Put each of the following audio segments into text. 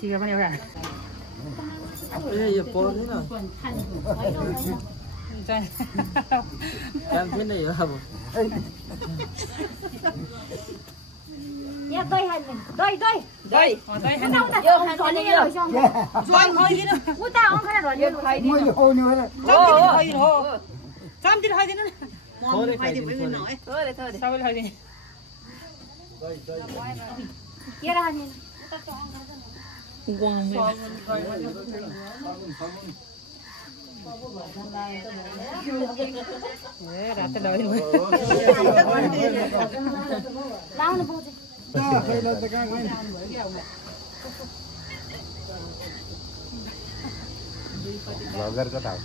टिका पनि एउटा यो पर्दैन काम पनि यो अब यहाँ दही हाल्नु दही दही दही दही खानु यो खाने यो ज्वाइन खाइदिनु उता आउँखरा ढल्यो खाइदिनु हो चामतिर खाइदिनु न म खाइदिनु न है थोरै थोरै सबैले खाइदिनु के राख्ने रातो दबाई लाउनु पाउँछ ब्लगर कता हो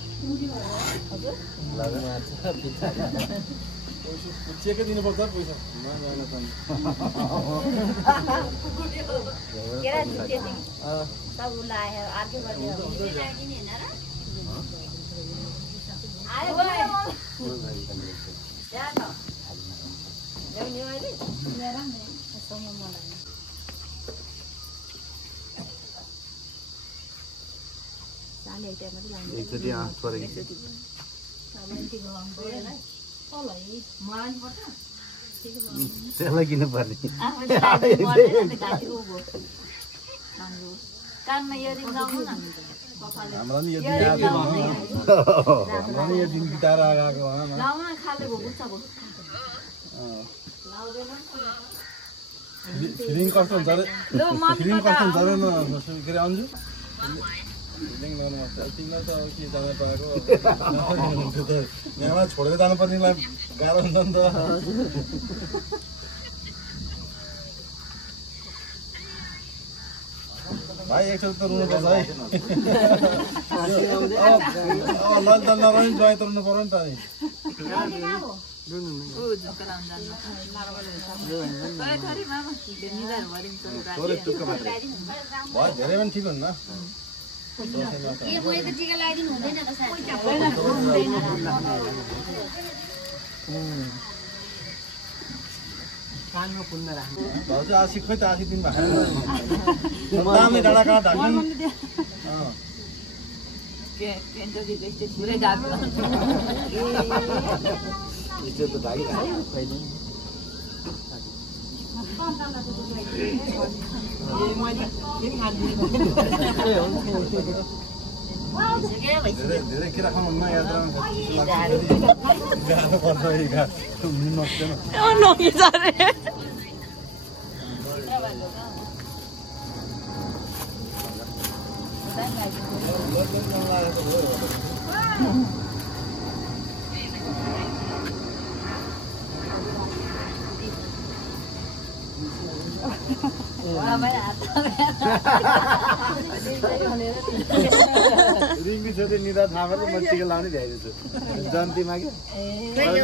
चेकै दिनुपर्छ पैसा सब लायो अर्कै गरिदियो आयो एकचोटि छोरा त्यसलाई किन पर्ने कानमा यो दिन लाउनु न हाम्रो नि यो दिन बिताएर आएको लाउनु न खाले भो बुझ्छ भो फिलिङ कस्तो हुन्छ अरे फिलिङ कस्तो हुन्छ अरे के अरे अन्जु फिलिङ गर्नु तिमीलाई त के जान पाएको यहाँबाट छोडेर जानुपर्नेलाई गाह्रो हुन्छ नि त भाइ एकचोटि त रुनुपर्छ है अब लन्च नरह्यो ज्वाइँ त रुनु पर्यो नि त थोरै टुक्क मात्रै भयो धेरै पनि ठिक हुन्न टिका लगाइदिनु हुँदैन त भाउ चाहिँ आशी खोइ त आशी दिन भएको डाँडा कहाँ ढाक्नु त भागिरहेको धेरै किरा खानुहुन्न यात्रामा गाह्रो पर्छ हुनु नसक्दैन रिङ्गी छोरी निदा थापेर म टिका लाउने भ्याइदिन्छु जन्तीमा क्या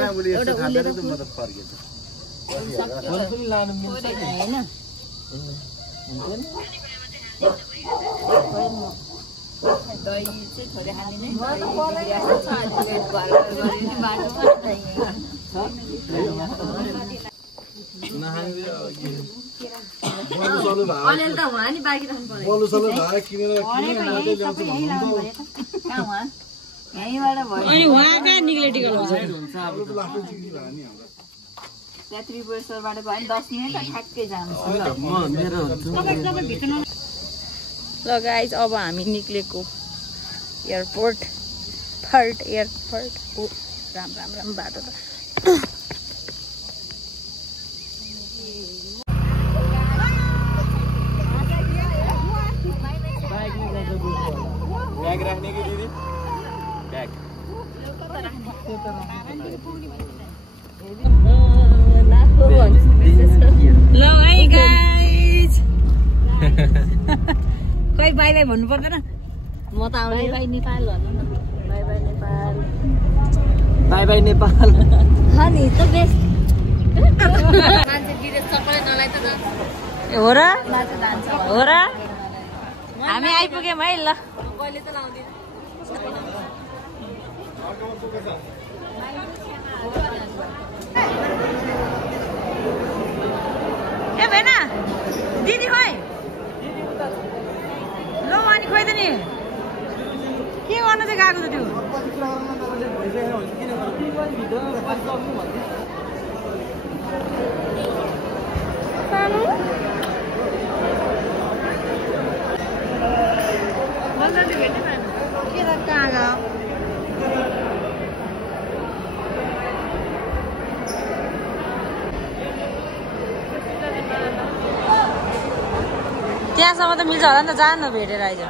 उसले यस्तो थापेर चाहिँ म त फर्केछु दही चाहिँ थोरै खाने त्रिपुरेश्वरबाट गयो भने 10 मिनेट ठ्याक्कै जान्छ ल गाइज अब हामी निक्लेको एयरपोर्ट एयरपोर्ट हो राम राम राम बाटो त ब्याग राख्ने कि दिदी ब्याग ल है गाइज खै बाई बाई भन्नु पर्दैन म त आउने बाई नेपाल भन्नु न by by Nepal by by Nepal नि त बेस्ट मान्छे विदेश सबैले नलाई त हो र हो र हामी आइपुग्यौँ है ल कहिले त लाउँदिन आएको त्यो त्यहाँसम्म त मिल्छ होला नि त जान न भेटेर आइज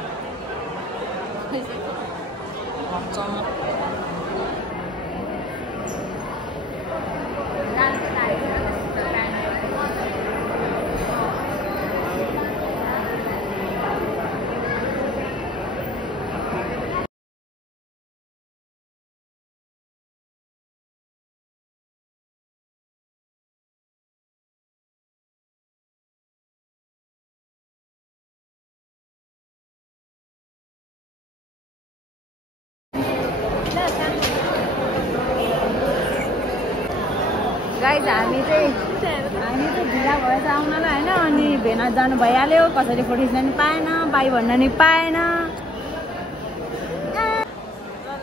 गाइज हामी चाहिँ ढिला भएछ आउनलाई होइन अनि भेना जानु भइहाल्यो कसैले फोटो खिच्न नि पाएन बाई भन्न नि पाएन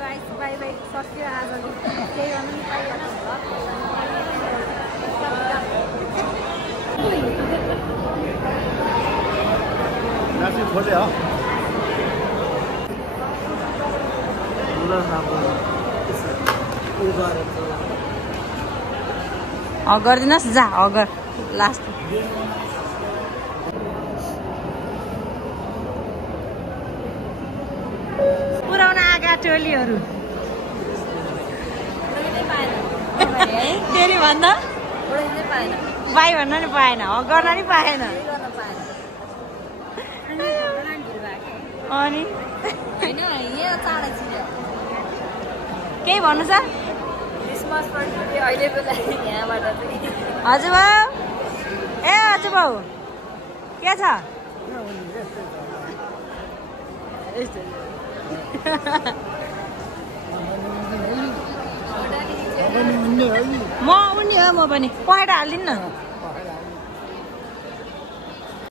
गाइज बाई बाई सक्यो आजको केही गर्नु नि पाइएन गरिदिनुहोस् जा अगर लास्ट पुऱ्याउन आएका टोलीहरू फेरि भन्दा बाई भन्न नि पाएन गर्न नि पाएन अनि केही भन्नु छ हजुर भाउ ए हजुर भाउ के छ म उनी हो म पनि पहेटा हालिदिनु न